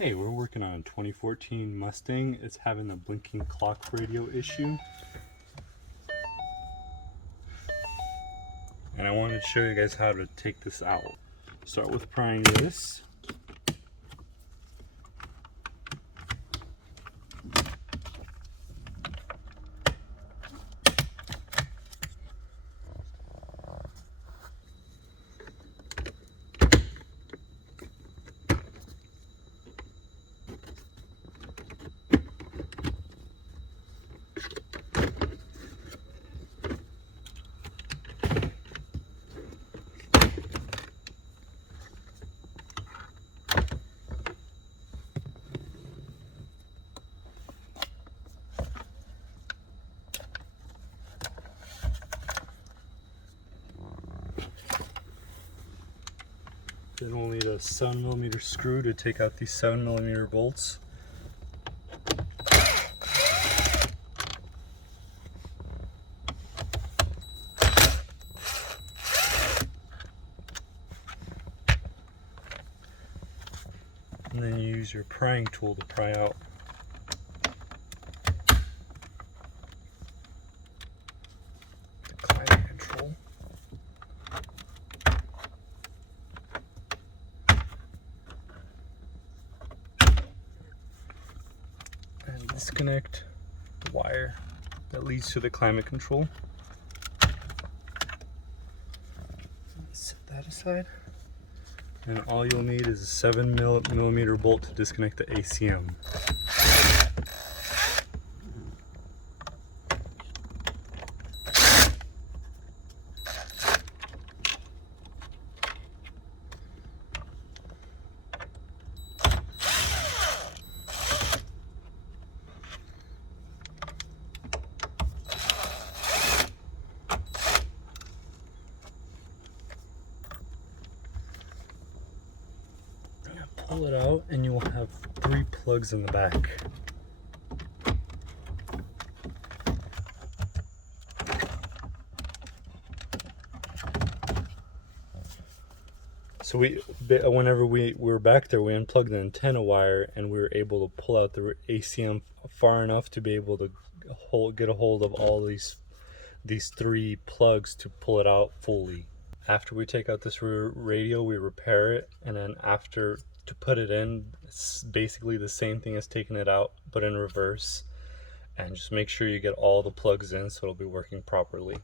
Hey, we're working on a 2014 Mustang. It's having a blinking clock radio issue. And I wanted to show you guys how to take this out. Start with prying this. Then we'll need a 7mm screw to take out these 7mm bolts. And then you use your prying tool to pry out. The climate control. And disconnect the wire that leads to the climate control. Set that aside. And all you'll need is a 7mm bolt to disconnect the ACM. Pull it out and you will have 3 plugs in the back. So whenever we were back there, we unplugged the antenna wire and we were able to pull out the ACM far enough to be able to get a hold of all these 3 plugs to pull it out fully. After we take out this radio, we repair it, and then to put it in, it's basically the same thing as taking it out, but in reverse. And just make sure you get all the plugs in so it'll be working properly.